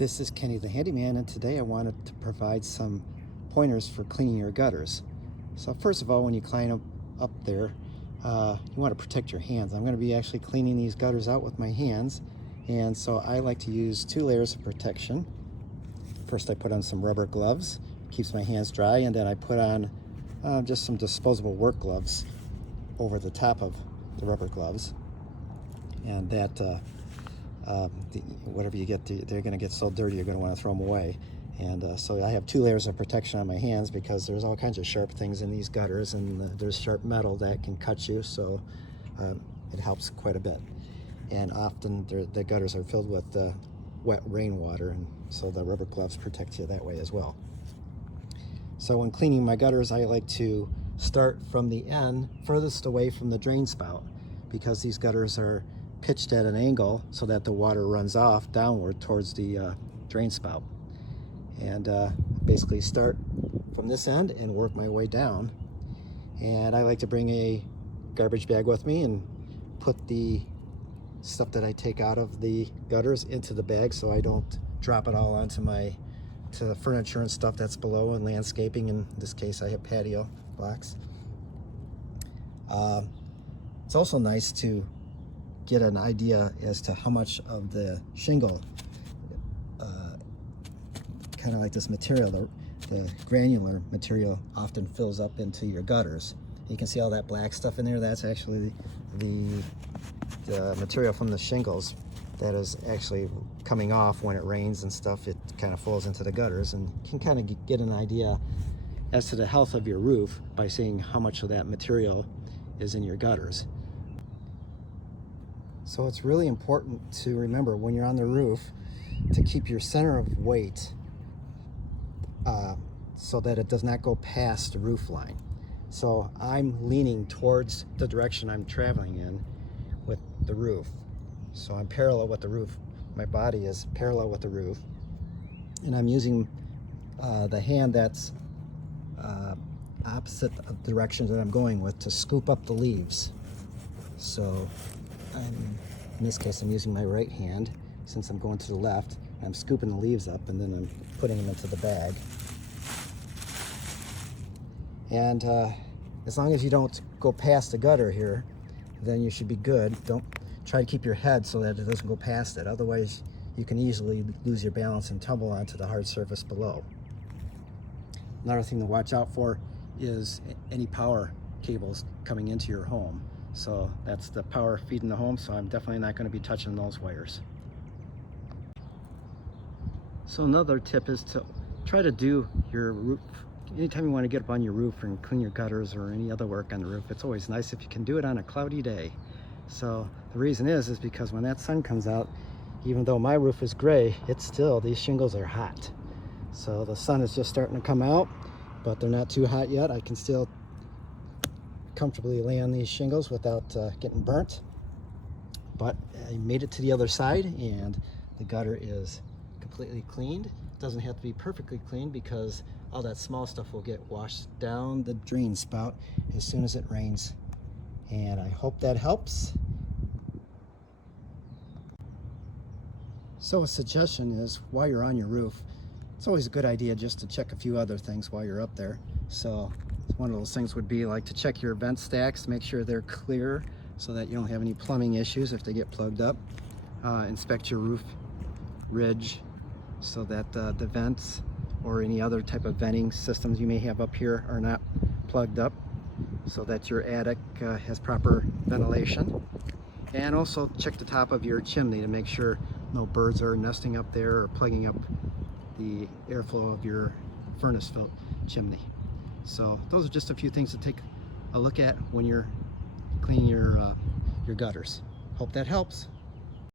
This is Kenny the Handyman, and today I wanted to provide some pointers for cleaning your gutters. So first of all, when you climb up there, you want to protect your hands. I'm going to be actually cleaning these gutters out with my hands, and so I like to use 2 layers of protection. First I put on some rubber gloves, keeps my hands dry, and then I put on just some disposable work gloves over the top of the rubber gloves. And that whatever you get, they're going to get so dirty you're going to want to throw them away. And so I have 2 layers of protection on my hands because there's all kinds of sharp things in these gutters, and there's sharp metal that can cut you, so it helps quite a bit. And often the gutters are filled with wet rainwater, and so the rubber gloves protect you that way as well. So when cleaning my gutters, I like to start from the end furthest away from the drain spout, because these gutters are pitched at an angle so that the water runs off downward towards the drain spout. And basically start from this end and work my way down. And I like to bring a garbage bag with me and put the stuff that I take out of the gutters into the bag so I don't drop it all onto the furniture and stuff that's below, and landscaping. In this case I have patio blocks. It's also nice to get an idea as to how much of the shingle, kind of like this material, the granular material, often fills up into your gutters. You can see all that black stuff in there. That's actually the material from the shingles that is actually coming off when it rains and stuff. It kind of falls into the gutters, and you can kind of get an idea as to the health of your roof by seeing how much of that material is in your gutters. So it's really important to remember when you're on the roof to keep your center of weight so that it does not go past the roof line. So I'm leaning towards the direction I'm traveling in with the roof. So I'm parallel with the roof. My body is parallel with the roof. And I'm using the hand that's opposite of the direction that I'm going with to scoop up the leaves. So in this case, I'm using my right hand since I'm going to the left. I'm scooping the leaves up, and then I'm putting them into the bag. And as long as you don't go past the gutter here, then you should be good. Don't try to keep your head so that it doesn't go past it. Otherwise, you can easily lose your balance and tumble onto the hard surface below. Another thing to watch out for is any power cables coming into your home. So that's the power feeding the home, so I'm definitely not going to be touching those wires. So another tip is to try to do your roof. Anytime you want to get up on your roof and clean your gutters or any other work on the roof, it's always nice if you can do it on a cloudy day. So the reason is because when that sun comes out, even though my roof is gray, these shingles are hot. So the sun is just starting to come out, but they're not too hot yet. I can still comfortably lay on these shingles without getting burnt. But I made it to the other side, and the gutter is completely cleaned. It doesn't have to be perfectly clean because all that small stuff will get washed down the drain spout as soon as it rains. And I hope that helps. So a suggestion is, while you're on your roof, it's always a good idea just to check a few other things while you're up there. So one of those things would be like to check your vent stacks, make sure they're clear so that you don't have any plumbing issues if they get plugged up. Inspect your roof ridge so that the vents or any other type of venting systems you may have up here are not plugged up, so that your attic has proper ventilation. And also check the top of your chimney to make sure no birds are nesting up there or plugging up the airflow of your furnace chimney. So those are just a few things to take a look at when you're cleaning your gutters. Hope that helps.